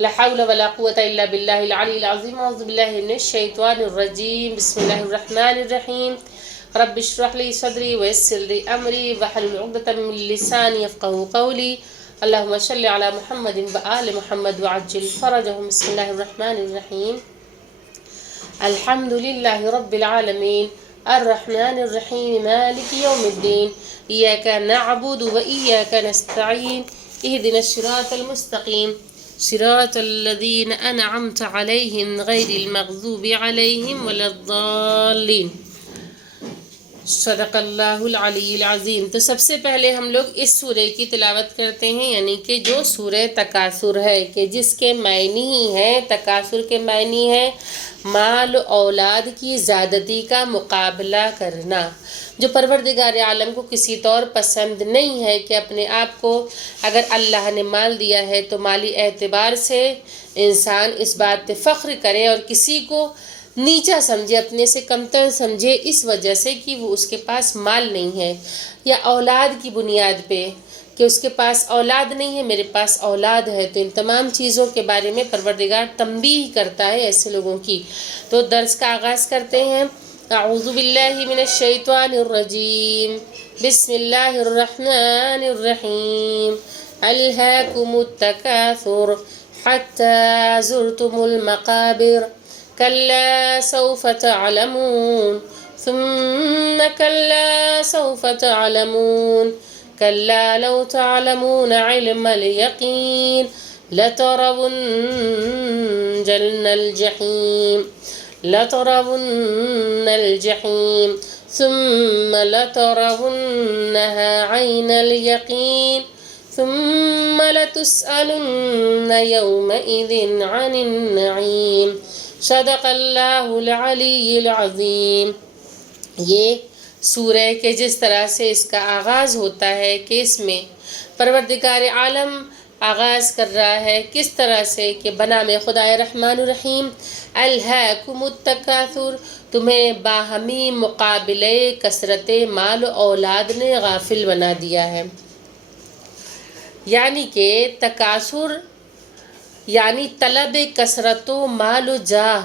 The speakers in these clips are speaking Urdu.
لا حول ولا قوة إلا بالله العلي العظيم أعوذ بالله من الشيطان الرجيم بسم الله الرحمن الرحيم رب اشرح لي صدري ويسر لي أمري واحلل عقدة من لساني يفقهوا قولي اللهم صل على محمد وآل محمد وعجل فرجهم بسم الله الرحمن الرحيم الحمد لله رب العالمين الرحمن الرحيم مالك يوم الدين إياك نعبد وإياك نستعين اهدنا الصراط المستقيم صراط الذين أنعمت عليهم غير المغضوب عليهم ولا الضالين صدق اللہ العلی العظیم۔ تو سب سے پہلے ہم لوگ اس سورہ کی تلاوت کرتے ہیں، یعنی کہ جو سورہ تکاثر ہے، کہ جس کے معنی ہی ہے، تکاثر کے معنی ہے مال و اولاد کی زیادتی کا مقابلہ کرنا، جو پروردگار عالم کو کسی طور پسند نہیں ہے کہ اپنے آپ کو اگر اللہ نے مال دیا ہے تو مالی اعتبار سے انسان اس بات پہ فخر کرے اور کسی کو نیچا سمجھے، اپنے سے کمتر سمجھے اس وجہ سے کہ وہ اس کے پاس مال نہیں ہے، یا اولاد کی بنیاد پہ کہ اس کے پاس اولاد نہیں ہے میرے پاس اولاد ہے۔ تو ان تمام چیزوں کے بارے میں پروردگار تنبیہ کرتا ہے ایسے لوگوں کی۔ تو درس کا آغاز کرتے ہیں۔ اعوذ باللہ من الشیطان الرجیم بسم اللہ الرحمن الرحیم الہاکم التکاثر حتی زرتم المقابر كلا سوف تعلمون ثم كلا سوف تعلمون كلا لو تعلمون علم اليقين لترون الجحيم ثم لترونها عين اليقين ثم لتسألن يومئذ عن النعيم صدق اللہ العلی العظیم۔ یہ سورہ کے جس طرح سے اس کا آغاز ہوتا ہے کہ اس میں پروردگار عالم آغاز کر رہا ہے کس طرح سے کہ بنام خدائے رحمان الرحیم، الہاکم التکاثر، تمہیں باہمی مقابلے کثرت مال و اولاد نے غافل بنا دیا ہے۔ یعنی کہ تکاثر یعنی طلب کثرت و مال و جاہ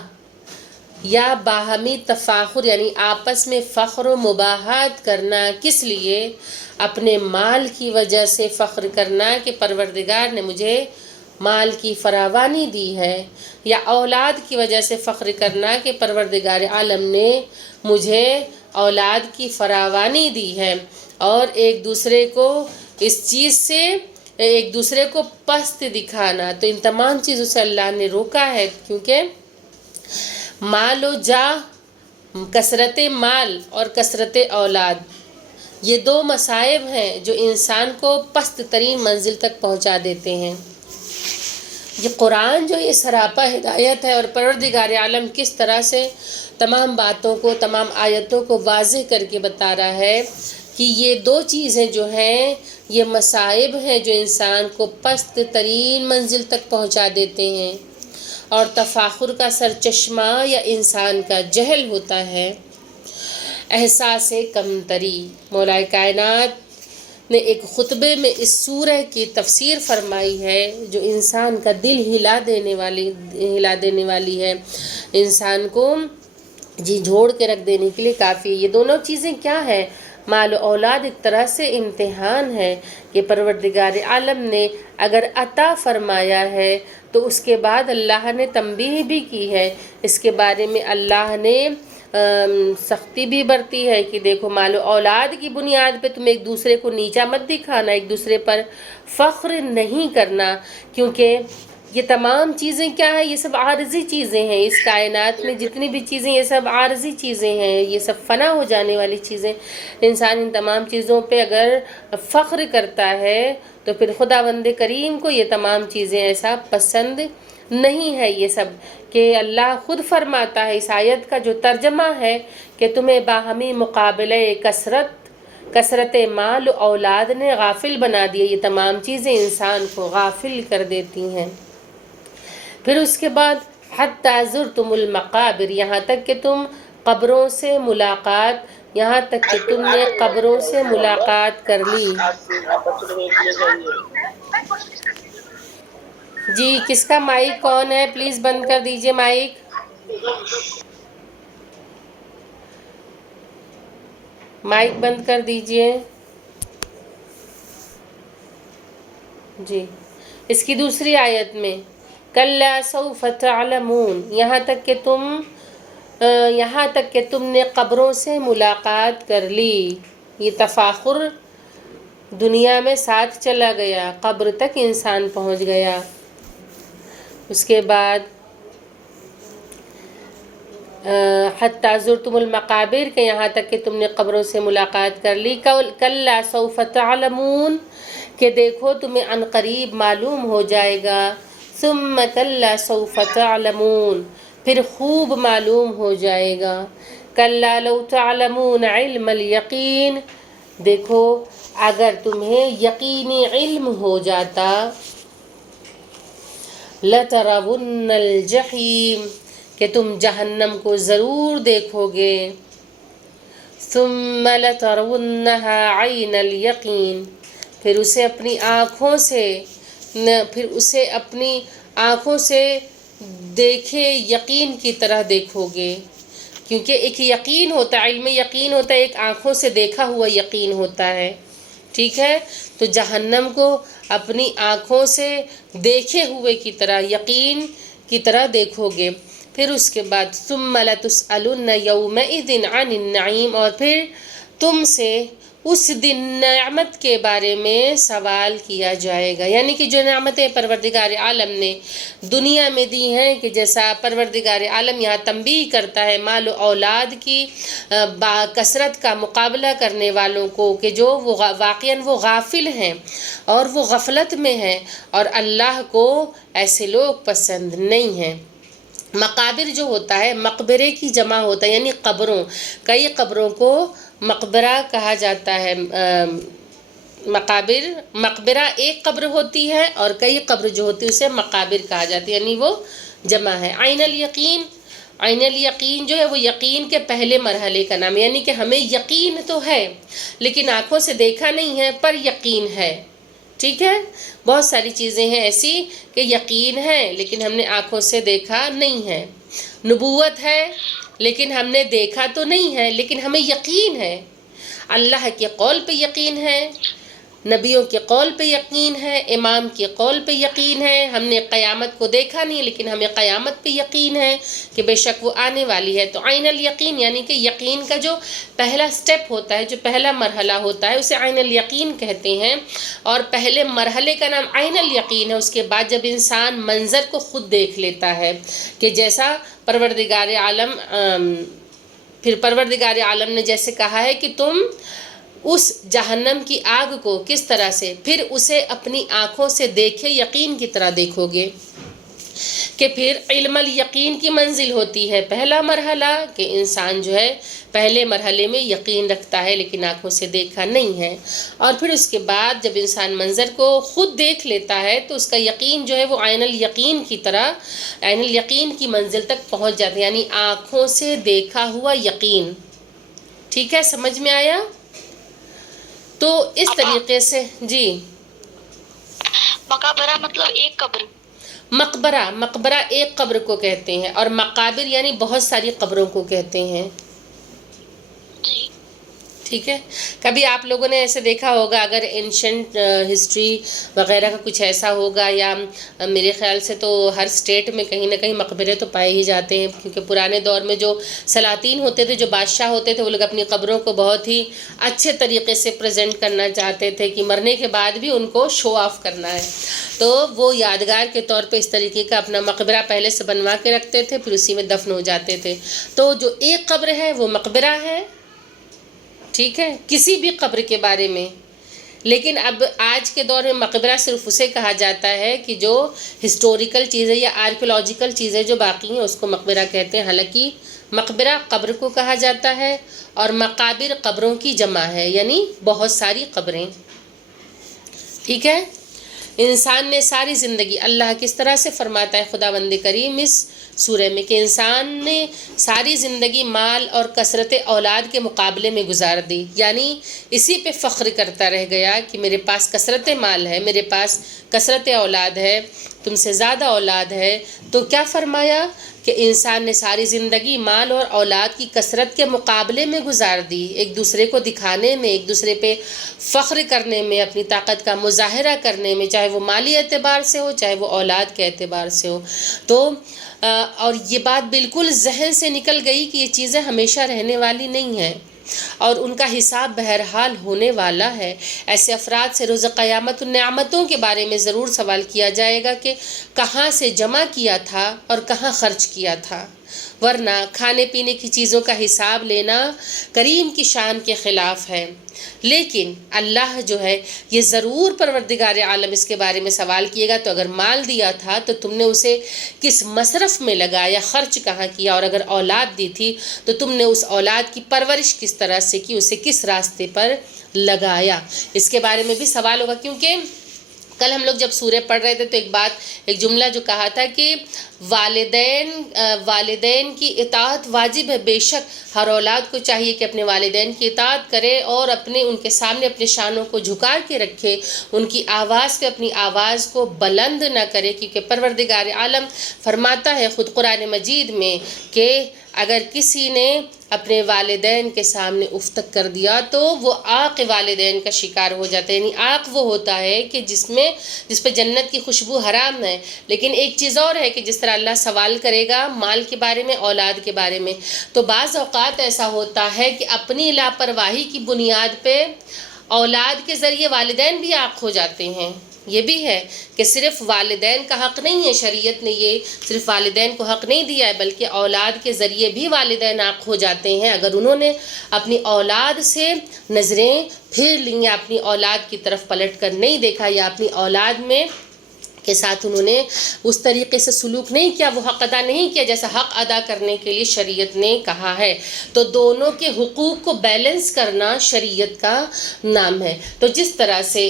یا باہمی تفاخر، یعنی آپس میں فخر و مباحات کرنا، کس لیے؟ اپنے مال کی وجہ سے فخر کرنا کہ پروردگار نے مجھے مال کی فراوانی دی ہے، یا اولاد کی وجہ سے فخر کرنا کہ پروردگار عالم نے مجھے اولاد کی فراوانی دی ہے، اور ایک دوسرے کو اس چیز سے ایک دوسرے کو پست دکھانا۔ تو ان تمام چیزوں سے اللہ نے روکا ہے، کیونکہ مال و جاہ، کثرت مال اور کثرت اولاد، یہ دو مصائب ہیں جو انسان کو پست ترین منزل تک پہنچا دیتے ہیں۔ یہ قرآن جو یہ سراپا ہدایت ہے، اور پروردگار عالم کس طرح سے تمام باتوں کو، تمام آیتوں کو واضح کر کے بتا رہا ہے کہ یہ دو چیزیں جو ہیں یہ مصائب ہیں جو انسان کو پست ترین منزل تک پہنچا دیتے ہیں، اور تفاخر کا سرچشمہ یا انسان کا جہل ہوتا ہے، احساس کمتری۔ مولا کائنات نے ایک خطبے میں اس سورہ کی تفسیر فرمائی ہے جو انسان کا دل ہلا دینے والی ہے، انسان کو جی جھوڑ کے رکھ دینے کے لیے کافی ہے۔ یہ دونوں چیزیں کیا ہیں؟ مال و اولاد ایک طرح سے امتحان ہے کہ پروردگار عالم نے اگر عطا فرمایا ہے تو اس کے بعد اللہ نے تنبیہ بھی کی ہے، اس کے بارے میں اللہ نے سختی بھی برتی ہے کہ دیکھو مال و اولاد کی بنیاد پہ تم ایک دوسرے کو نیچا مت دکھانا، ایک دوسرے پر فخر نہیں کرنا، کیونکہ یہ تمام چیزیں کیا ہیں؟ یہ سب عارضی چیزیں ہیں۔ اس کائنات میں جتنی بھی چیزیں یہ سب عارضی چیزیں ہیں، یہ سب فنا ہو جانے والی چیزیں۔ انسان ان تمام چیزوں پہ اگر فخر کرتا ہے تو پھر خداوند کریم کو یہ تمام چیزیں ایسا پسند نہیں ہے۔ یہ سب کہ اللہ خود فرماتا ہے، اس آیت کا جو ترجمہ ہے کہ تمہیں باہمی مقابلے کثرت مال و اولاد نے غافل بنا دیا، یہ تمام چیزیں انسان کو غافل کر دیتی ہیں۔ پھر اس کے بعد حتی زرتم المقابر، یہاں تک کہ تم قبروں سے ملاقات، یہاں تک کہ تم نے قبروں سے ملاقات کر لی۔ جی کس کا مائک کون ہے؟ پلیز بند کر دیجئے مائک. مائک بند کر دیجئے. جی اس کی دوسری آیت میں کَلَّا سَوْفَ تَعْلَمُونَ، یہاں تک کہ تم نے قبروں سے ملاقات کر لی. یہ تفاخر دنیا میں ساتھ چلا گیا، قبر تک انسان پہنچ گیا. اس کے بعد حتیٰ زرتم المقابر، کہ یہاں تک کہ تم نے قبروں سے ملاقات کر لی. کَلَّا سَوْفَ تَعْلَمُونَ، کہ دیکھو تمہیں عنقریب معلوم ہو جائے گا. ثُمَّ كَلَّا سَوْفَ تَعْلَمُونَ، پھر خوب معلوم ہو جائے گا. كَلَّا لَوْ تَعْلَمُونَ عِلْمَ الْيَقِينِ، دیکھو اگر تمہیں یقینی علم ہو جاتا. لَتَرَوُنَّ الْجَحِيمَ، کہ تم جہنم کو ضرور دیکھو گے. ثُمَّ لَتَرَوُنَّهَا عَيْنَ الْيَقِينِ، پھر اسے اپنی آنکھوں سے دیکھے یقین کی طرح دیکھو گے. کیونکہ ایک یقین ہوتا ہے، علم یقین ہوتا ہے، ایک آنکھوں سے دیکھا ہوا یقین ہوتا ہے. ٹھیک ہے، تو جہنم کو اپنی آنکھوں سے دیکھے ہوئے کی طرح، یقین کی طرح دیکھو گے. پھر اس کے بعد ثُمَّ لَتُسْأَلُنَّ يَوْمَئِذٍ عَنِ النَّعِيمِ، اور پھر تم سے اس دن نعمت کے بارے میں سوال کیا جائے گا. یعنی کہ جو نعمتیں پروردگار عالم نے دنیا میں دی ہیں، کہ جیسا پروردگار عالم یہاں تنبیہ کرتا ہے مال و اولاد کی کثرت کا مقابلہ کرنے والوں کو، کہ جو واقعاً وہ غافل ہیں اور وہ غفلت میں ہیں، اور اللہ کو ایسے لوگ پسند نہیں ہیں. مقابر جو ہوتا ہے مقبرے کی جمع ہوتا ہے، یعنی قبروں، کئی قبروں کو مقبرہ کہا جاتا ہے. مقبرہ ایک قبر ہوتی ہے، اور کئی قبر جو ہوتی ہے اسے مقابر کہا جاتا ہے، یعنی وہ جمع ہے. عین الیقین جو ہے وہ یقین کے پہلے مرحلے کا نام ہے. یعنی کہ ہمیں یقین تو ہے لیکن آنکھوں سے دیکھا نہیں ہے، پر یقین ہے. ٹھیک ہے، بہت ساری چیزیں ہیں ایسی کہ یقین ہے لیکن ہم نے آنکھوں سے دیکھا نہیں ہے. نبوت ہے لیکن ہم نے دیکھا تو نہیں ہے، لیکن ہمیں یقین ہے. اللہ کے قول پہ یقین ہے، نبیوں کے قول پہ یقین ہے، امام کے قول پہ یقین ہے. ہم نے قیامت کو دیکھا نہیں لیکن ہمیں قیامت پہ یقین ہے کہ بے شک وہ آنے والی ہے. تو عین الیقین یعنی کہ یقین کا جو پہلا سٹیپ ہوتا ہے، جو پہلا مرحلہ ہوتا ہے، اسے عین الیقین کہتے ہیں. اور پہلے مرحلے کا نام عین الیقین ہے. اس کے بعد جب انسان منظر کو خود دیکھ لیتا ہے کہ جیسا پروردگار عالم نے جیسے کہا ہے کہ تم اس جہنم کی آگ کو کس طرح سے، پھر اسے اپنی آنکھوں سے دیکھے یقین کی طرح دیکھو گے. کہ پھر علم الیقین کی منزل ہوتی ہے پہلا مرحلہ، کہ انسان جو ہے پہلے مرحلے میں یقین رکھتا ہے لیکن آنکھوں سے دیکھا نہیں ہے. اور پھر اس کے بعد جب انسان منظر کو خود دیکھ لیتا ہے تو اس کا یقین جو ہے وہ عین الیقین کی طرح، عین الیقین کی منزل تک پہنچ جاتا ہے، یعنی آنکھوں سے دیکھا ہوا یقین. ٹھیک ہے، سمجھ میں آیا؟ تو اس طریقے سے جی. مقبرہ مطلب ایک قبر؟ مقبرہ ایک قبر کو کہتے ہیں، اور مقابر یعنی بہت ساری قبروں کو کہتے ہیں. ٹھیک ہے، کبھی آپ لوگوں نے ایسے دیکھا ہوگا، اگر اینشنٹ ہسٹری وغیرہ کا کچھ ایسا ہوگا، یا میرے خیال سے تو ہر سٹیٹ میں کہیں نہ کہیں مقبرے تو پائے ہی جاتے ہیں. کیونکہ پرانے دور میں جو سلاطین ہوتے تھے، جو بادشاہ ہوتے تھے، وہ لوگ اپنی قبروں کو بہت ہی اچھے طریقے سے پریزنٹ کرنا چاہتے تھے کہ مرنے کے بعد بھی ان کو شو آف کرنا ہے. تو وہ یادگار کے طور پہ اس طریقے کا اپنا مقبرہ پہلے سے بنوا کے رکھتے تھے، پھر اسی میں دفن ہو جاتے تھے. تو جو ایک قبر ہے وہ مقبرہ ہے. ٹھیک ہے، کسی بھی قبر کے بارے میں. لیکن اب آج کے دور میں مقبرہ صرف اسے کہا جاتا ہے کہ جو ہسٹوریکل چیزیں یا آرکیولوجیکل چیزیں جو باقی ہیں اس کو مقبرہ کہتے ہیں. حالانکہ مقبرہ قبر کو کہا جاتا ہے، اور مقابر قبروں کی جمع ہے، یعنی بہت ساری قبریں. ٹھیک ہے، انسان نے ساری زندگی، اللہ کس طرح سے فرماتا ہے خداوند کریم اس سورہ میں، کہ انسان نے ساری زندگی مال اور کثرت اولاد کے مقابلے میں گزار دی. یعنی اسی پہ فخر کرتا رہ گیا کہ میرے پاس کثرت مال ہے، میرے پاس کثرت اولاد ہے. تم سے زیادہ اولاد ہے، تو کیا فرمایا کہ انسان نے ساری زندگی مال اور اولاد کی کثرت کے مقابلے میں گزار دی، ایک دوسرے کو دکھانے میں، ایک دوسرے پہ فخر کرنے میں، اپنی طاقت کا مظاہرہ کرنے میں، چاہے وہ مالی اعتبار سے ہو چاہے وہ اولاد کے اعتبار سے ہو۔ تو اور یہ بات بالکل ذہن سے نکل گئی کہ یہ چیزیں ہمیشہ رہنے والی نہیں ہیں اور ان کا حساب بہرحال ہونے والا ہے۔ ایسے افراد سے روز قیامت النعمتوں کے بارے میں ضرور سوال کیا جائے گا کہ کہاں سے جمع کیا تھا اور کہاں خرچ کیا تھا، ورنہ کھانے پینے کی چیزوں کا حساب لینا کریم کی شان کے خلاف ہے۔ لیکن اللہ جو ہے یہ ضرور پروردگار عالم اس کے بارے میں سوال کیے گا، تو اگر مال دیا تھا تو تم نے اسے کس مصرف میں لگایا، خرچ کہاں کیا، اور اگر اولاد دی تھی تو تم نے اس اولاد کی پرورش کس طرح سے کی، اسے کس راستے پر لگایا۔ اس کے بارے میں بھی سوال ہوگا، کیونکہ کل ہم لوگ جب سورہ پڑھ رہے تھے تو ایک جملہ جو کہا تھا کہ والدین کی اطاعت واجب ہے۔ بے شک ہر اولاد کو چاہیے کہ اپنے والدین کی اطاعت کرے اور ان کے سامنے اپنے شانوں کو جھکا کے رکھے، ان کی آواز پہ اپنی آواز کو بلند نہ کرے، کیونکہ پروردگار عالم فرماتا ہے خود قرآن مجید میں کہ اگر کسی نے اپنے والدین کے سامنے افتک کر دیا تو وہ عاق والدین کا شکار ہو جاتا ہے۔ یعنی عاق وہ ہوتا ہے کہ جس پہ جنت کی خوشبو حرام ہے۔ لیکن ایک چیز اور ہے کہ جس طرح اللہ سوال کرے گا مال کے بارے میں، اولاد کے بارے میں، تو بعض اوقات ایسا ہوتا ہے کہ اپنی لاپرواہی کی بنیاد پہ اولاد کے ذریعے والدین بھی عاق ہو جاتے ہیں۔ یہ بھی ہے کہ صرف والدین کا حق نہیں ہے، شریعت نے یہ صرف والدین کو حق نہیں دیا ہے، بلکہ اولاد کے ذریعے بھی والدین عاق ہو جاتے ہیں اگر انہوں نے اپنی اولاد سے نظریں پھیر لیں یا اپنی اولاد کی طرف پلٹ کر نہیں دیکھا یا اپنی اولاد میں کے ساتھ انہوں نے اس طریقے سے سلوک نہیں کیا، وہ حق ادا نہیں کیا جیسا حق ادا کرنے کے لیے شریعت نے کہا ہے۔ تو دونوں کے حقوق کو بیلنس کرنا شریعت کا نام ہے۔ تو جس طرح سے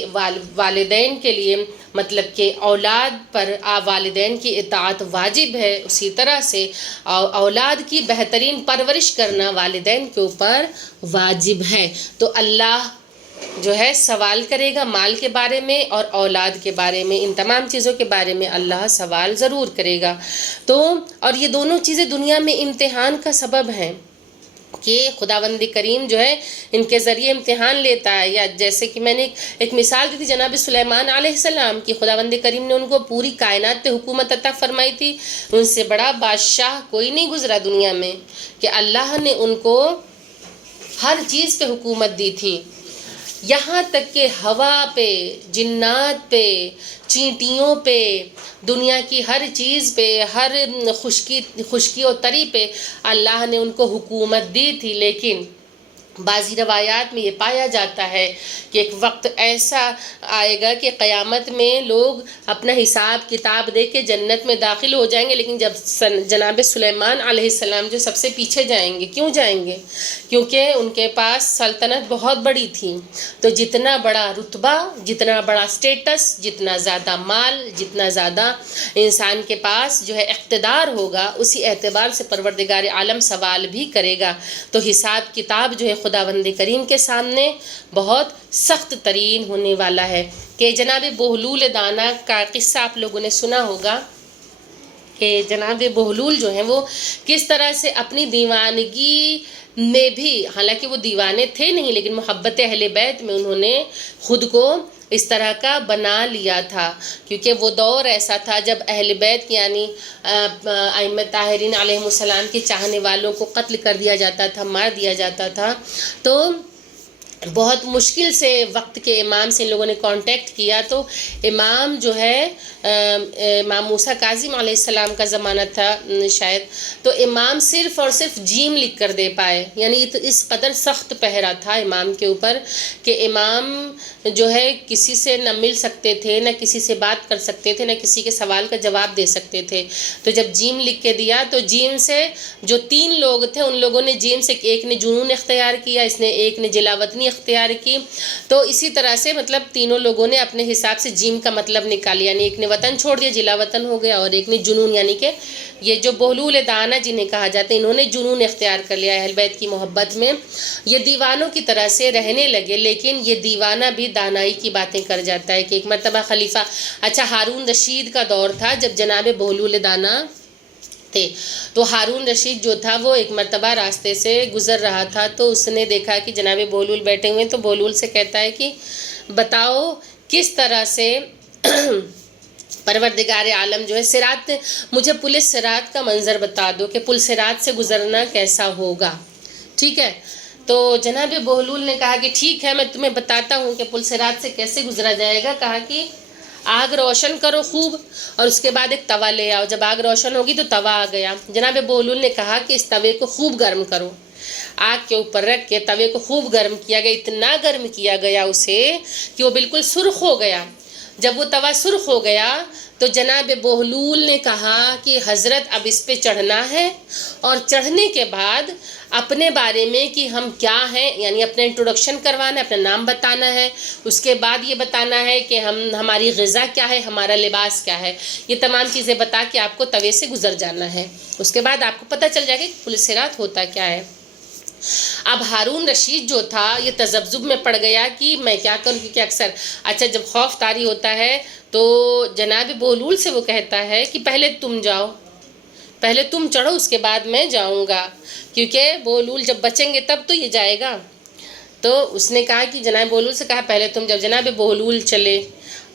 والدین کے لیے مطلب کہ اولاد پر والدین کی اطاعت واجب ہے، اسی طرح سے اولاد کی بہترین پرورش کرنا والدین کے اوپر واجب ہے۔ تو اللہ جو ہے سوال کرے گا مال کے بارے میں اور اولاد کے بارے میں، ان تمام چیزوں کے بارے میں اللہ سوال ضرور کرے گا۔ تو اور یہ دونوں چیزیں دنیا میں امتحان کا سبب ہیں کہ خداوند کریم جو ہے ان کے ذریعے امتحان لیتا ہے۔ یا جیسے کہ میں نے ایک مثال دی تھی جناب سلیمان علیہ السلام کی، خداوند کریم نے ان کو پوری کائنات پہ حکومت عطا فرمائی تھی، ان سے بڑا بادشاہ کوئی نہیں گزرا دنیا میں، کہ اللہ نے ان کو ہر چیز پہ حکومت دی تھی، یہاں تک کہ ہوا پہ، جنات پہ، چینٹیوں پہ، دنیا کی ہر چیز پہ، ہر خشکی و تری پہ اللہ نے ان کو حکومت دی تھی۔ لیکن بعضی روایات میں یہ پایا جاتا ہے کہ ایک وقت ایسا آئے گا کہ قیامت میں لوگ اپنا حساب کتاب دے کے جنت میں داخل ہو جائیں گے، لیکن جب جناب سلیمان علیہ السلام جو سب سے پیچھے جائیں گے۔ کیوں جائیں گے؟ کیونکہ ان کے پاس سلطنت بہت بڑی تھی، تو جتنا بڑا رتبہ، جتنا بڑا سٹیٹس، جتنا زیادہ مال، جتنا زیادہ انسان کے پاس جو ہے اقتدار ہوگا، اسی اعتبار سے پروردگار عالم سوال بھی کرے گا۔ تو حساب کتاب جو ہے خداوند کریم کے سامنے بہت سخت ترین ہونے والا ہے۔ کہ جناب بہلول دانا کا قصہ آپ لوگوں نے سنا ہوگا کہ جناب بہلول جو ہیں وہ کس طرح سے اپنی دیوانگی میں بھی، حالانکہ وہ دیوانے تھے نہیں، لیکن محبت اہل بیت میں انہوں نے خود کو اس طرح کا بنا لیا تھا، کیونکہ وہ دور ایسا تھا جب اہل بیت یعنی ائمہ طاہرین علیہم السلام کے چاہنے والوں کو قتل کر دیا جاتا تھا، مار دیا جاتا تھا۔ تو بہت مشکل سے وقت کے امام سے ان لوگوں نے کانٹیکٹ کیا، تو امام جو ہے امام موسیٰ کاظم علیہ السلام کا زمانہ تھا شاید، تو امام صرف اور صرف جیم لکھ کر دے پائے، یعنی اس قدر سخت پہرا تھا امام کے اوپر کہ امام جو ہے کسی سے نہ مل سکتے تھے، نہ کسی سے بات کر سکتے تھے، نہ کسی کے سوال کا جواب دے سکتے تھے۔ تو جب جیم لکھ کے دیا تو جیم سے جو 3 لوگ تھے ان لوگوں نے جیم سے، ایک نے جنون اختیار کیا، ایک نے جلاوطنی اختیار کی. تو اسی طرح سے مطلب تینوں لوگوں نے اپنے حساب سے جیم کا مطلب نکالی، یعنی ایک نے وطن چھوڑ دیا، جلا وطن ہو گیا، اور ایک نے جنون، یعنی کہ یہ جو بہلول دانہ جنہیں کہا جاتا ہے، انہوں نے جنون اختیار کر لیا اہل بیت کی محبت میں. یہ دیوانوں کی طرح سے رہنے لگے، لیکن یہ دیوانہ بھی دانائی کی باتیں کر جاتا ہے کہ ایک مرتبہ خلیفہ، اچھا ہارون رشید کا دور تھا جب جناب بہلول دانہ تھے. تو ہارون رشید جو تھا وہ ایک مرتبہ راستے سے گزر رہا تھا، تو اس نے دیکھا کہ جناب بہلول بیٹھے ہوئے ہیں، تو بہلول سے کہتا ہے کہ بتاؤ کس طرح سے پروردگار عالم جو ہے صراط، مجھے پل صراط کا منظر بتا دو کہ پل صراط سے گزرنا کیسا ہوگا. ٹھیک ہے، تو جناب بہلول نے کہا کہ ٹھیک ہے میں تمہیں بتاتا ہوں کہ پل صراط سے کیسے گزرا جائے گا. کہا کہ آگ روشن کرو خوب، اور اس کے بعد ایک توا لے آؤ. جب آگ روشن ہوگی تو توا آ گیا. جناب بہلول نے کہا کہ اس توے کو خوب گرم کرو. آگ کے اوپر رکھ کے توے کو خوب گرم کیا گیا، اتنا گرم کیا گیا اسے کہ وہ بالکل سرخ ہو گیا. جب وہ توا سرخ ہو گیا تو جناب بہلول نے کہا کہ حضرت اب اس پہ چڑھنا ہے، اور چڑھنے کے بعد اپنے بارے میں کہ ہم کیا ہیں، یعنی اپنا انٹروڈکشن کروانا ہے، اپنا نام بتانا ہے. اس کے بعد یہ بتانا ہے کہ ہماری غذا کیا ہے، ہمارا لباس کیا ہے. یہ تمام چیزیں بتا کے آپ کو توے سے گزر جانا ہے. اس کے بعد آپ کو پتہ چل جائے گا کہ پل صراط ہوتا کیا ہے. اب ہارون رشید جو تھا یہ تذبذب میں پڑ گیا کہ میں کیا کروں، کیونکہ اکثر اچھا جب خوف طاری ہوتا ہے تو جناب بہلول سے وہ کہتا ہے کہ پہلے تم جاؤ، پہلے تم چڑھو، اس کے بعد میں جاؤں گا، کیونکہ بہلول جب بچیں گے تب تو یہ جائے گا. تو اس نے کہا کہ جناب بہلول سے کہا پہلے تم. جب جناب بہلول چلے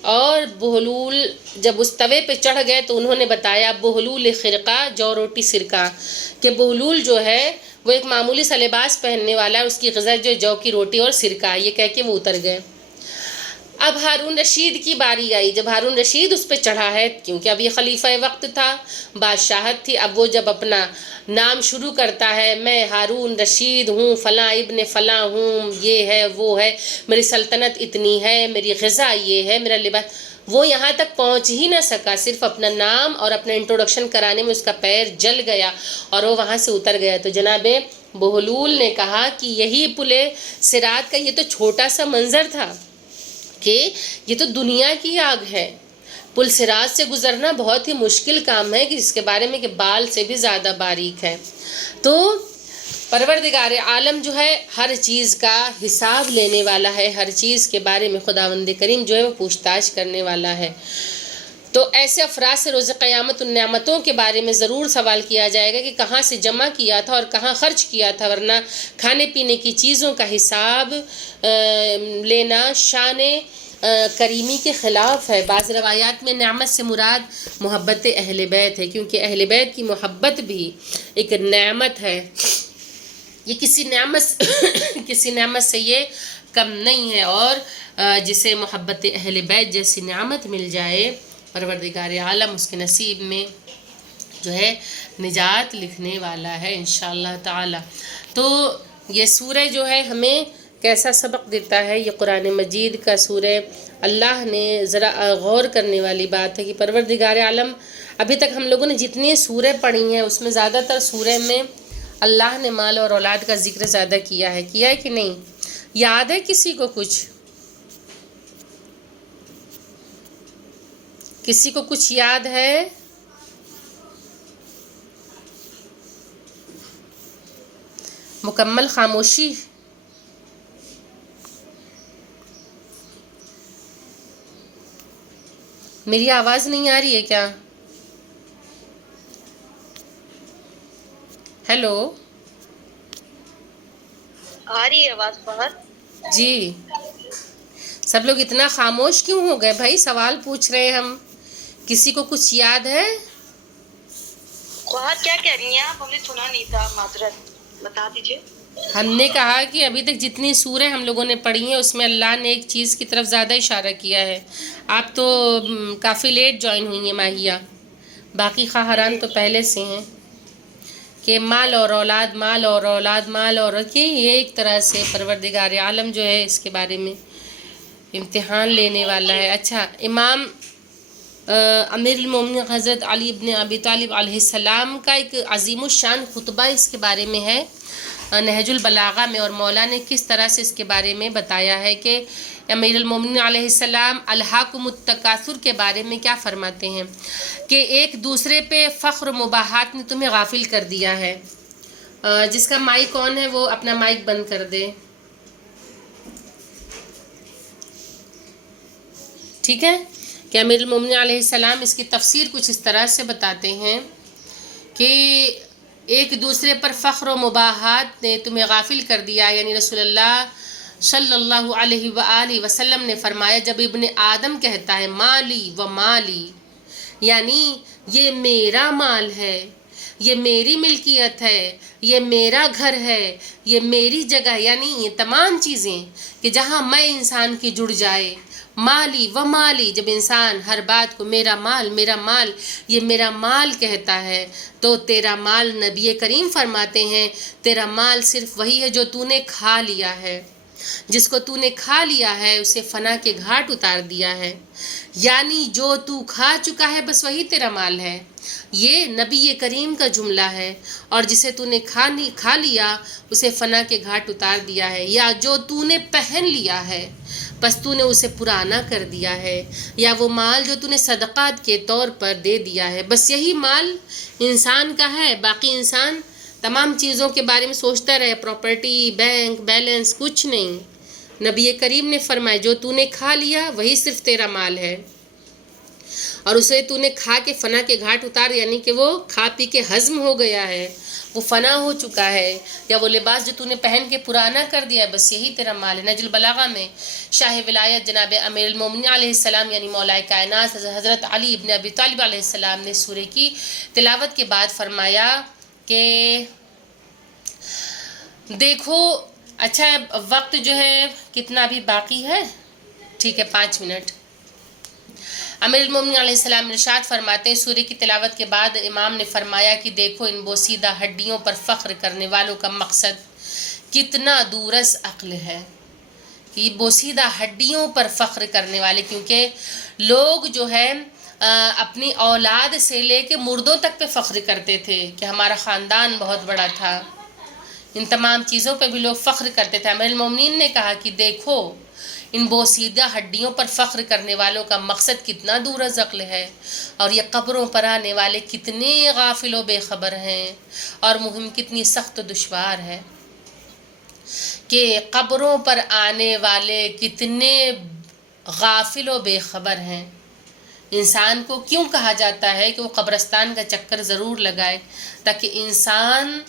اور بہلول جب اس توے پہ چڑھ گئے تو انہوں نے بتایا بہلول خرقہ جو روٹی سرکہ، کہ بہلول جو ہے وہ ایک معمولی سا لباس پہننے والا ہے، اس کی غذا جو جو کی روٹی اور سرکہ. یہ کہہ کے وہ اتر گئے. اب ہارون رشید کی باری آئی. جب ہارون رشید اس پہ چڑھا ہے، کیونکہ اب یہ خلیفہ وقت تھا، بادشاہت تھی، اب وہ جب اپنا نام شروع کرتا ہے، میں ہارون رشید ہوں، فلاں ابن فلاں ہوں، یہ ہے وہ ہے، میری سلطنت اتنی ہے، میری غذا یہ ہے، میرا لباس، وہ یہاں تک پہنچ ہی نہ سکا. صرف اپنا نام اور اپنا انٹروڈکشن کرانے میں اس کا پیر جل گیا اور وہ وہاں سے اتر گیا. تو جناب بہلول نے کہا کہ یہی پل صراط کا یہ تو چھوٹا سا منظر تھا، کہ یہ تو دنیا کی آگ ہے. پل صراط سے گزرنا بہت ہی مشکل کام ہے، کہ جس کے بارے میں کہ بال سے بھی زیادہ باریک ہے. تو پروردگار عالم جو ہے ہر چیز کا حساب لینے والا ہے، ہر چیز کے بارے میں خداوند کریم جو ہے وہ پوچھ تاچھ کرنے والا ہے. تو ایسے افراد سے روز قیامت ان نعمتوں کے بارے میں ضرور سوال کیا جائے گا کہ کہاں سے جمع کیا تھا اور کہاں خرچ کیا تھا، ورنہ کھانے پینے کی چیزوں کا حساب لینا شان کریمی کے خلاف ہے. بعض روایات میں نعمت سے مراد محبت اہل بیت ہے، کیونکہ اہل بیت کی محبت بھی ایک نعمت ہے. یہ کسی نعمت سے یہ کم نہیں ہے، اور جسے محبت اہل بیت جیسی نعمت مل جائے پروردگار عالم اس کے نصیب میں جو ہے نجات لکھنے والا ہے انشاءاللہ تعالی. تو یہ سورہ جو ہے ہمیں کیسا سبق دیتا ہے، یہ قرآن مجید کا سورہ، اللہ نے ذرا غور کرنے والی بات ہے کہ پروردگار عالم ابھی تک ہم لوگوں نے جتنی سورہ پڑھی ہیں اس میں زیادہ تر سورہ میں اللہ نے مال اور اولاد کا ذکر زیادہ کیا ہے کہ نہیں؟ یاد ہے کسی کو کچھ؟ کسی کو کچھ یاد ہے؟ مکمل خاموشی. میری آواز نہیں آ رہی ہے کیا؟ ہیلو، آ رہی ہے آواز باہر؟ جی. سب لوگ اتنا خاموش کیوں ہو گئے بھائی؟ سوال پوچھ رہے ہیں ہم. کسی کو کچھ یاد ہے؟ باہر کیا کہہ رہی ہیں آپ؟ ہم نے سنا نہیں تھا، معذرت بتا دیجیے. ہم نے کہا کہ ابھی تک جتنی سورہ ہم لوگوں نے پڑھی ہیں اس میں اللہ نے ایک چیز کی طرف زیادہ اشارہ کیا ہے. آپ تو کافی لیٹ جوائن ہوئی ہیں ماہیہ، باقی خواہران تو پہلے سے ہیں، کہ مال اور اولاد، مال اور اولاد، مال اور کہ یہ ایک طرح سے پروردگار عالم جو ہے اس کے بارے میں امتحان لینے والا ہے. اچھا، امام امیر المومنین حضرت علی ابن ابی طالب علیہ السلام کا ایک عظیم الشان خطبہ اس کے بارے میں ہے. نہج البلاغہ میں، اور مولا نے کس طرح سے اس کے بارے میں بتایا ہے کہ امیر المومنین علیہ السلام الہاکم التکاثر کے بارے میں کیا فرماتے ہیں کہ ایک دوسرے پہ فخر و مباحات نے تمہیں غافل کر دیا ہے۔ جس کا مائک آن ہے وہ اپنا مائک بند کر دے، ٹھیک ہے؟ کہ امیر المومنین علیہ السلام اس کی تفسیر کچھ اس طرح سے بتاتے ہیں کہ ایک دوسرے پر فخر و مباحات نے تمہیں غافل کر دیا، یعنی رسول اللہ صلی اللہ علیہ وآلہ وسلم نے فرمایا جب ابن آدم کہتا ہے مالی و مالی، یعنی یہ میرا مال ہے، یہ میری ملکیت ہے، یہ میرا گھر ہے، یہ میری جگہ، یعنی یہ تمام چیزیں کہ جہاں میں انسان کی جڑ جائے، مالی و مالی، جب انسان ہر بات کو میرا مال میرا مال، یہ میرا مال کہتا ہے، تو تیرا مال نبی کریم فرماتے ہیں تیرا مال صرف وہی ہے جو تو نے کھا لیا ہے، جس کو تو نے کھا لیا ہے اسے فنا کے گھاٹ اتار دیا ہے، یعنی جو تو کھا چکا ہے بس وہی تیرا مال ہے، یہ نبی کریم کا جملہ ہے، اور جسے تو نے کھا لیا اسے فنا کے گھاٹ اتار دیا ہے، یا جو تو نے پہن لیا ہے بس تو نے اسے پرانا کر دیا ہے، یا وہ مال جو تو نے صدقات کے طور پر دے دیا ہے، بس یہی مال انسان کا ہے، باقی انسان تمام چیزوں کے بارے میں سوچتا رہے، پراپرٹی، بینک بیلنس، کچھ نہیں۔ نبی کریم نے فرمایا جو تو نے کھا لیا وہی صرف تیرا مال ہے، اور اسے تو نے کھا کے فنا کے گھاٹ اتار، یعنی کہ وہ کھا پی کے ہضم ہو گیا ہے، وہ فنا ہو چکا ہے، یا وہ لباس جو تو نے پہن کے پرانا کر دیا ہے بس یہی تیرا مال ہے۔ نہج البلاغہ میں شاہ ولایت جناب امیر المومنین علیہ السلام یعنی مولا کائنات حضرت علی ابن ابی طالب علیہ السلام نے سورہ کی تلاوت کے بعد فرمایا کہ دیکھو، اچھا وقت جو ہے کتنا بھی باقی ہے، ٹھیک ہے 5 منٹ۔ امیر المومنین علیہ السلام ارشاد فرماتے ہیں سورہ کی تلاوت کے بعد امام نے فرمایا کہ دیکھو ان بوسیدہ ہڈیوں پر فخر کرنے والوں کا مقصد کتنا دورس عقل ہے، کہ بوسیدہ ہڈیوں پر فخر کرنے والے، کیونکہ لوگ جو ہے اپنی اولاد سے لے کے مردوں تک پہ فخر کرتے تھے کہ ہمارا خاندان بہت بڑا تھا، ان تمام چیزوں پہ بھی لوگ فخر کرتے تھے۔ امیر المومنین نے کہا کہ دیکھو ان بوسیدہ ہڈیوں پر فخر کرنے والوں کا مقصد کتنا دور از عقل ہے، اور یہ قبروں پر آنے والے کتنے غافل و بے خبر ہیں، اور مہم کتنی سخت و دشوار ہے کہ قبروں پر آنے والے کتنے غافل و بے خبر ہیں۔ انسان کو کیوں کہا جاتا ہے کہ وہ قبرستان کا چکر ضرور لگائے، تاکہ انسان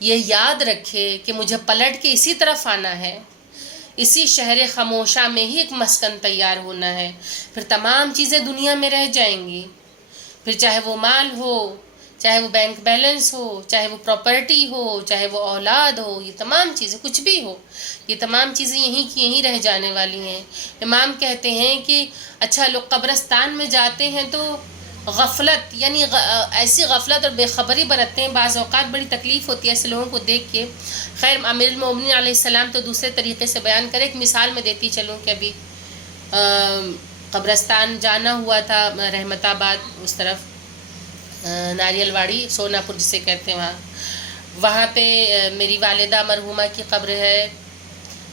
یہ یاد رکھے کہ مجھے پلٹ کے اسی طرف آنا ہے، اسی شہر خاموشہ میں ہی ایک مسکن تیار ہونا ہے، پھر تمام چیزیں دنیا میں رہ جائیں گی، پھر چاہے وہ مال ہو، چاہے وہ بینک بیلنس ہو، چاہے وہ پراپرٹی ہو، چاہے وہ اولاد ہو، یہ تمام چیزیں کچھ بھی ہو، یہ تمام چیزیں یہیں کی یہیں رہ جانے والی ہیں۔ امام کہتے ہیں کہ اچھا لوگ قبرستان میں جاتے ہیں تو غفلت، یعنی ایسی غفلت اور بے خبری برتتے ہیں، بعض اوقات بڑی تکلیف ہوتی ہے ایسے لوگوں کو دیکھ کے۔ خیر امیر المومنین علیہ السلام تو دوسرے طریقے سے بیان کرے، ایک مثال میں دیتی چلوں کہ ابھی قبرستان جانا ہوا تھا رحمت آباد اس طرف، ناریل واڑی سونا پور جسے کہتے ہیں، وہاں پہ میری والدہ مرحومہ کی قبر ہے،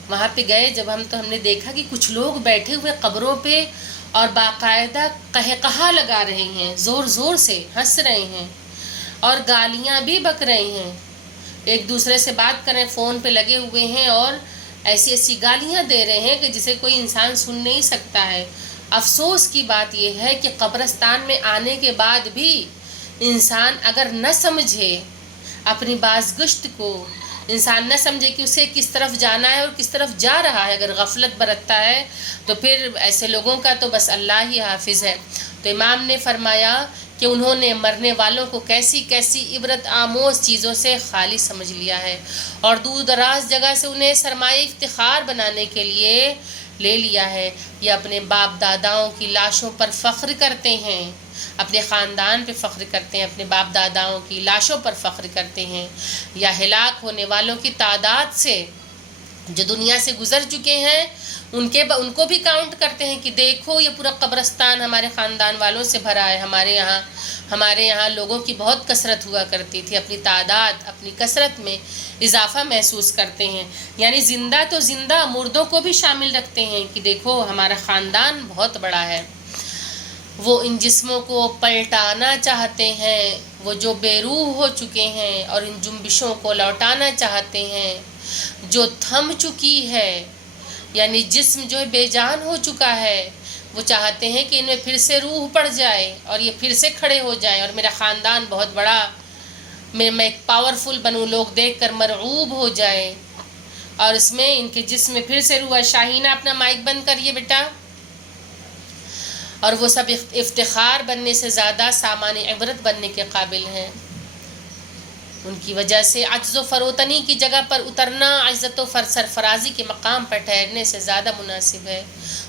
وہاں پہ گئے جب ہم نے دیکھا کہ کچھ لوگ بیٹھے ہوئے قبروں پہ اور باقاعدہ قہقہا لگا رہے ہیں، زور زور سے ہنس رہے ہیں اور گالیاں بھی بک رہے ہیں، ایک دوسرے سے بات کر رہے ہیں، فون پہ لگے ہوئے ہیں اور ایسی ایسی گالیاں دے رہے ہیں کہ جسے کوئی انسان سن نہیں سکتا ہے۔ افسوس کی بات یہ ہے کہ قبرستان میں آنے کے بعد بھی انسان اگر نہ سمجھے اپنی بازگشت کو، انسان نہ سمجھے کہ اسے کس طرف جانا ہے اور کس طرف جا رہا ہے، اگر غفلت برتتا ہے تو پھر ایسے لوگوں کا تو بس اللہ ہی حافظ ہے۔ تو امام نے فرمایا کہ انہوں نے مرنے والوں کو کیسی کیسی عبرت آموز چیزوں سے خالی سمجھ لیا ہے، اور دور دراز جگہ سے انہیں سرمایہ افتخار بنانے کے لیے لے لیا ہے، یا اپنے باپ داداؤں کی لاشوں پر فخر کرتے ہیں، اپنے خاندان پہ فخر کرتے ہیں، اپنے باپ داداؤں کی لاشوں پر فخر کرتے ہیں، یا ہلاک ہونے والوں کی تعداد سے جو دنیا سے گزر چکے ہیں ان کو بھی کاؤنٹ کرتے ہیں کہ دیکھو یہ پورا قبرستان ہمارے خاندان والوں سے بھرا ہے، ہمارے یہاں لوگوں کی بہت کثرت ہوا کرتی تھی، اپنی تعداد اپنی کثرت میں اضافہ محسوس کرتے ہیں. یعنی زندہ تو زندہ، مردوں کو بھی شامل رکھتے ہیں کہ دیکھو ہمارا خاندان بہت بڑا ہے. وہ ان جسموں کو پلٹانا چاہتے ہیں، وہ جو بے روح ہو چکے ہیں، اور ان جنبشوں کو لوٹانا چاہتے ہیں جو تھم چکی ہے. یعنی جسم جو ہے بے جان ہو چکا ہے، وہ چاہتے ہیں کہ ان میں پھر سے روح پڑ جائے اور یہ پھر سے کھڑے ہو جائیں اور میرا خاندان بہت بڑا، میں ایک پاورفل بنوں، لوگ دیکھ کر مرعوب ہو جائیں. اور اس میں ان کے جسم میں پھر سے روح ہے. شاہینہ اپنا مائک بند کریے بیٹا. اور وہ سب افتخار بننے سے زیادہ سامان عبرت بننے کے قابل ہیں. ان کی وجہ سے عجز و فروتنی کی جگہ پر اترنا عزت و سرفرازی کے مقام پر ٹھہرنے سے زیادہ مناسب ہے.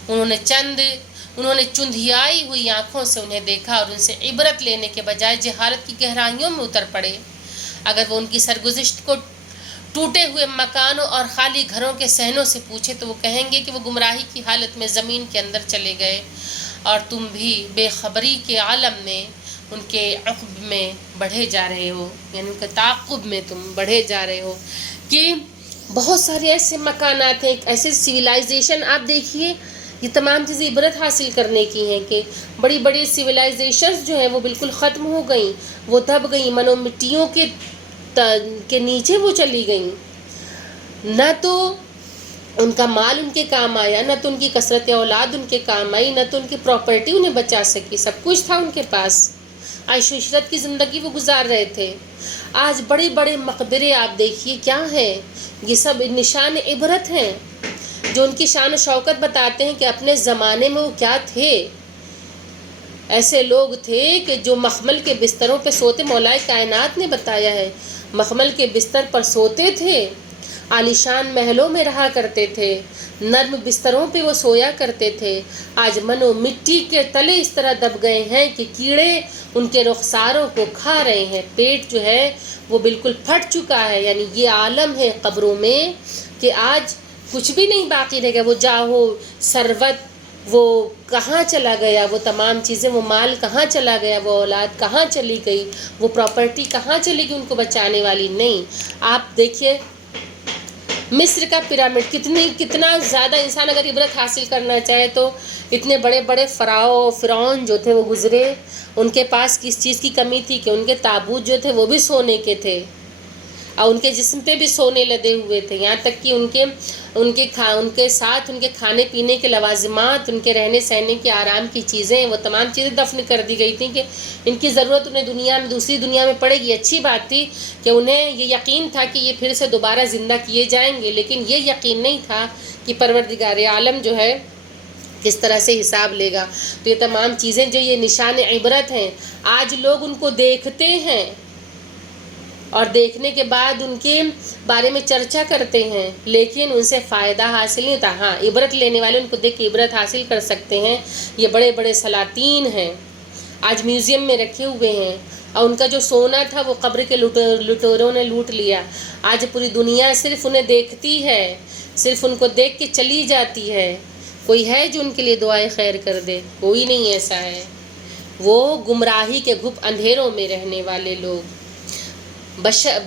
انہوں نے چندھیائی ہوئی آنکھوں سے انہیں دیکھا اور ان سے عبرت لینے کے بجائے جہالت کی گہرائیوں میں اتر پڑے. اگر وہ ان کی سرگزشت کو ٹوٹے ہوئے مکانوں اور خالی گھروں کے صحنوں سے پوچھے تو وہ کہیں گے کہ وہ گمراہی کی حالت میں زمین کے اندر چلے گئے اور تم بھی بے خبری کے عالم میں ان کے عقب میں بڑھے جا رہے ہو، یعنی ان کے تعاقب میں تم بڑھے جا رہے ہو. کہ بہت سارے ایسے مکانات ہیں، ایسے سویلائزیشن آپ دیکھیے، یہ تمام چیزیں عبرت حاصل کرنے کی ہیں کہ بڑی بڑی سویلائزیشنز جو ہیں وہ بالکل ختم ہو گئیں، وہ دب گئیں، منو مٹیوں کے نیچے وہ چلی گئیں. نہ تو ان کا مال ان کے کام آیا، نہ تو ان کی کثرت اولاد ان کے کام آئی، نہ تو ان کی پراپرٹی انہیں بچا سکی. سب کچھ تھا ان کے پاس، عیش و عشرت کی زندگی وہ گزار رہے تھے. آج بڑے بڑے مقبرے آپ دیکھیے کیا ہے، یہ سب نشان عبرت ہیں جو ان کی شان و شوکت بتاتے ہیں کہ اپنے زمانے میں وہ کیا تھے. ایسے لوگ تھے کہ جو مخمل کے بستروں پہ سوتے، مولائے کائنات نے بتایا ہے مخمل کے بستر پر سوتے تھے، عالیشان محلوں میں رہا کرتے تھے، نرم بستروں پہ وہ سویا کرتے تھے. آج منو مٹی کے تلے اس طرح دب گئے ہیں کہ کیڑے ان کے رخساروں کو کھا رہے ہیں. پیٹ جو ہے وہ بالکل پھٹ چکا ہے. یعنی یہ عالم ہے قبروں میں کہ آج کچھ بھی نہیں باقی رہ گیا. وہ جاہو ثروت وہ کہاں چلا گیا، وہ تمام چیزیں، وہ مال کہاں چلا گیا، وہ اولاد کہاں چلی گئی، وہ پراپرٹی کہاں چلی گئی ان کو بچانے والی نہیں. آپ دیکھیے مصر کا پیرامڈ، کتنا زیادہ انسان اگر عبرت حاصل کرنا چاہے تو اتنے بڑے بڑے فرعون جو تھے وہ گزرے، ان کے پاس کس چیز کی کمی تھی کہ ان کے تابوت جو تھے وہ بھی سونے کے تھے اور ان کے جسم پہ بھی سونے لدے ہوئے تھے. یہاں تک کہ ان کے ساتھ ان کے کھانے پینے کے لوازمات، ان کے رہنے سہنے کے آرام کی چیزیں، وہ تمام چیزیں دفن کر دی گئی تھیں کہ ان کی ضرورت انہیں دوسری دنیا میں پڑے گی. اچھی بات تھی کہ انہیں یہ یقین تھا کہ یہ پھر سے دوبارہ زندہ کیے جائیں گے، لیکن یہ یقین نہیں تھا کہ پروردگار عالم جو ہے کس طرح سے حساب لے گا. تو یہ تمام چیزیں جو یہ نشان عبرت ہیں، آج لوگ ان کو دیکھتے ہیں اور دیکھنے کے بعد ان کے بارے میں چرچا کرتے ہیں، لیکن ان سے فائدہ حاصل نہیں ہوتا. ہاں، عبرت لینے والے ان کو دیکھ کے عبرت حاصل کر سکتے ہیں. یہ بڑے بڑے سلاطین ہیں، آج میوزیم میں رکھے ہوئے ہیں، اور ان کا جو سونا تھا وہ قبر کے لٹوروں نے لوٹ لیا. آج پوری دنیا صرف انہیں دیکھتی ہے، صرف ان کو دیکھ کے چلی جاتی ہے. کوئی ہے جو ان کے لیے دعائے خیر کر دے؟ کوئی نہیں ایسا ہے. وہ گمراہی کے گھپ اندھیروں میں رہنے والے لوگ،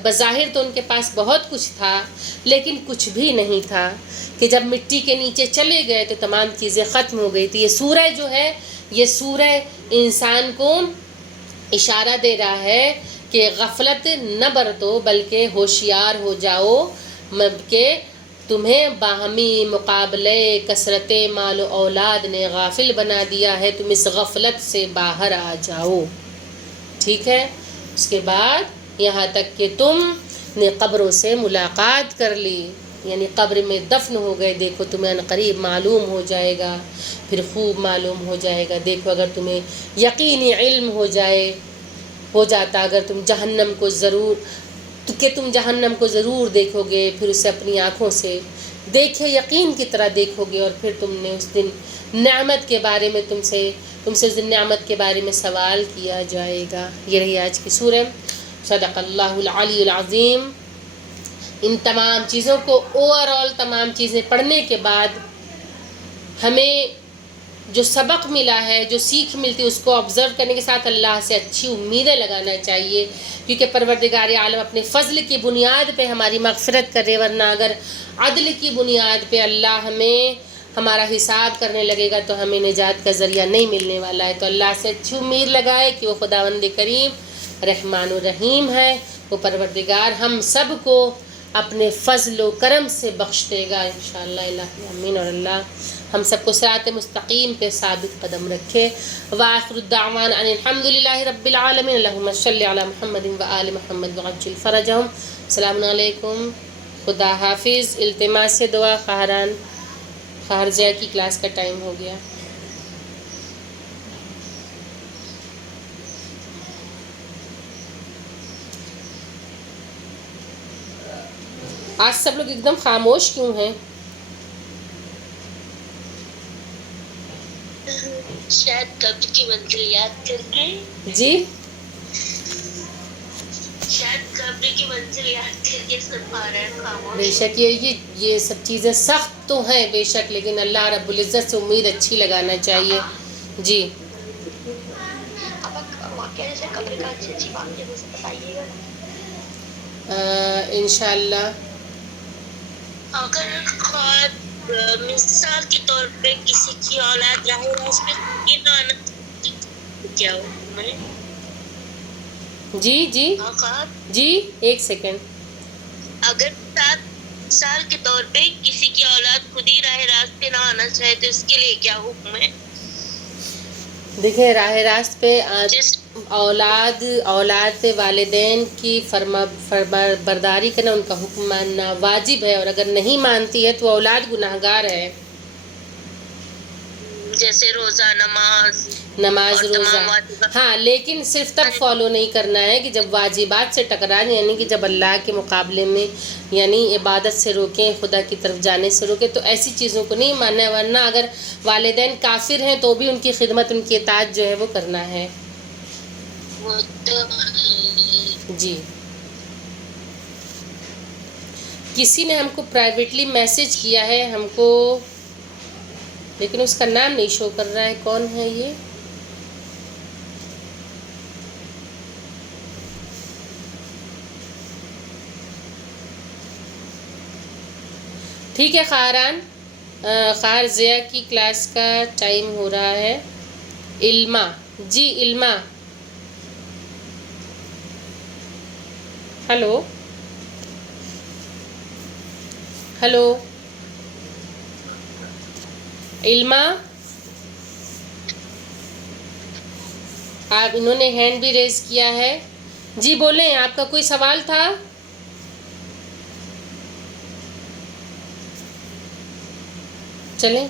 بظاہر تو ان کے پاس بہت کچھ تھا لیکن کچھ بھی نہیں تھا کہ جب مٹی کے نیچے چلے گئے تو تمام چیزیں ختم ہو گئی تھی. یہ سورہ جو ہے، یہ سورہ انسان کو اشارہ دے رہا ہے کہ غفلت نہ برتو بلکہ ہوشیار ہو جاؤ، کہ تمہیں باہمی مقابلے کثرت مال و اولاد نے غافل بنا دیا ہے. تم اس غفلت سے باہر آ جاؤ، ٹھیک ہے. اس کے بعد یہاں تک کہ تم نے قبروں سے ملاقات کر لی، یعنی قبر میں دفن ہو گئے. دیکھو تمہیں عنقریب معلوم ہو جائے گا، پھر خوب معلوم ہو جائے گا. دیکھو اگر تمہیں یقینی علم ہو جاتا اگر تم جہنم کو ضرور دیکھو گے، پھر اسے اپنی آنکھوں سے دیکھے یقین کی طرح دیکھو گے، اور پھر تم نے اس دن نعمت کے بارے میں تم سے اس دن نعمت کے بارے میں سوال کیا جائے گا. یہ رہی آج کی سورہ. صدق اللہ العلی العظیم. ان تمام چیزوں کو اوور آل تمام چیزیں پڑھنے کے بعد ہمیں جو سبق ملا ہے، جو سیکھ ملتی ہے، اس کو آبزرو کرنے کے ساتھ اللہ سے اچھی امیدیں لگانا چاہیے، کیونکہ پروردگار عالم اپنے فضل کی بنیاد پہ ہماری مغفرت کرے، ورنہ اگر عدل کی بنیاد پہ اللہ ہمیں ہمارا حساب کرنے لگے گا تو ہمیں نجات کا ذریعہ نہیں ملنے والا ہے۔ تو اللہ سے اچھی امید لگائے کہ وہ خداوند کریم رحمان و رحیم ہے، وہ پروردگار ہم سب کو اپنے فضل و کرم سے بخش دے گا انشاءاللہ الہی آمین، اور اللہ ہم سب کو صراط مستقیم پہ ثابت قدم رکھے۔ وآخر الدعوان ان الحمد للہ رب العالمین، اللہم صلی علی محمد و آل محمد وعجل فرجہم۔ السلام علیکم، خدا حافظ۔ التماس سے دعا خاہر ضیاء کی کلاس کا ٹائم ہو گیا۔ آج سب لوگ ایک دم خاموش کیوں ہیں؟ شاید قبر کی منزل یاد کر کے، جی شاید قبر کی منزل یاد کر کے سب پا رہے ہیں خاموش۔ بے شک یہ سب چیزیں سخت تو ہیں بے شک، لیکن اللہ رب العزت سے امید اچھی لگانا چاہیے۔ جی اب واقعہ جیسے قبر کا اچھی اچھی باتیں مجھے بتائیے گا۔ انشاءاللہ۔ اگر مثال کے طور پہ کسی کی اولاد راہ راست پہ گرانا کیا حکم ہے؟ جی جی ایک سیکنڈ۔ اگر 7 سال کے طور پہ کسی کی اولاد خود ہی راہ راست پہ نہ آنا چاہے تو اس کے لیے کیا حکم ہے؟ دیکھیں، راہ راست پہ اولاد پہ والدین کی فرما برداری کرنا، ان کا حکم ماننا واجب ہے، اور اگر نہیں مانتی ہے تو اولاد گناہگار ہے۔ جیسے روزہ، نماز اور روزہ، تمام واجبات۔ ہاں، لیکن صرف تب فالو نہیں کرنا ہے کہ جب واجبات سے ٹکرائیں، یعنی کہ جب اللہ کے مقابلے میں یعنی عبادت سے روکیں، خدا کی طرف جانے سے روکیں، تو ایسی چیزوں کو نہیں ماننا ہے، ورنہ اگر والدین کافر ہیں تو بھی ان کی خدمت، ان کی اطاعت جو ہے وہ کرنا ہے۔ وہ تو جی، کسی نے ہم کو پرائیویٹلی میسج کیا ہے ہم کو، لیکن اس کا نام نہیں شو کر رہا ہے، کون ہے یہ؟ ٹھیک ہے خاہر ضیاء کی کلاس کا ٹائم ہو رہا ہے۔ علمہ، جی علمہ، ہلو علمہ، آپ انہوں نے ہینڈ بھی ریز کیا ہے۔ جی بولیں، آپ کا کوئی سوال تھا؟ چلیں،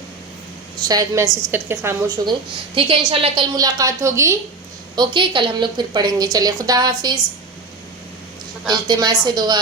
شاید میسج کر کے خاموش ہو گئی۔ ٹھیک ہے، انشاءاللہ کل ملاقات ہوگی۔ اوکے، کل ہم لوگ پھر پڑھیں گے۔ چلیں، خدا حافظ۔ التماس سے دعا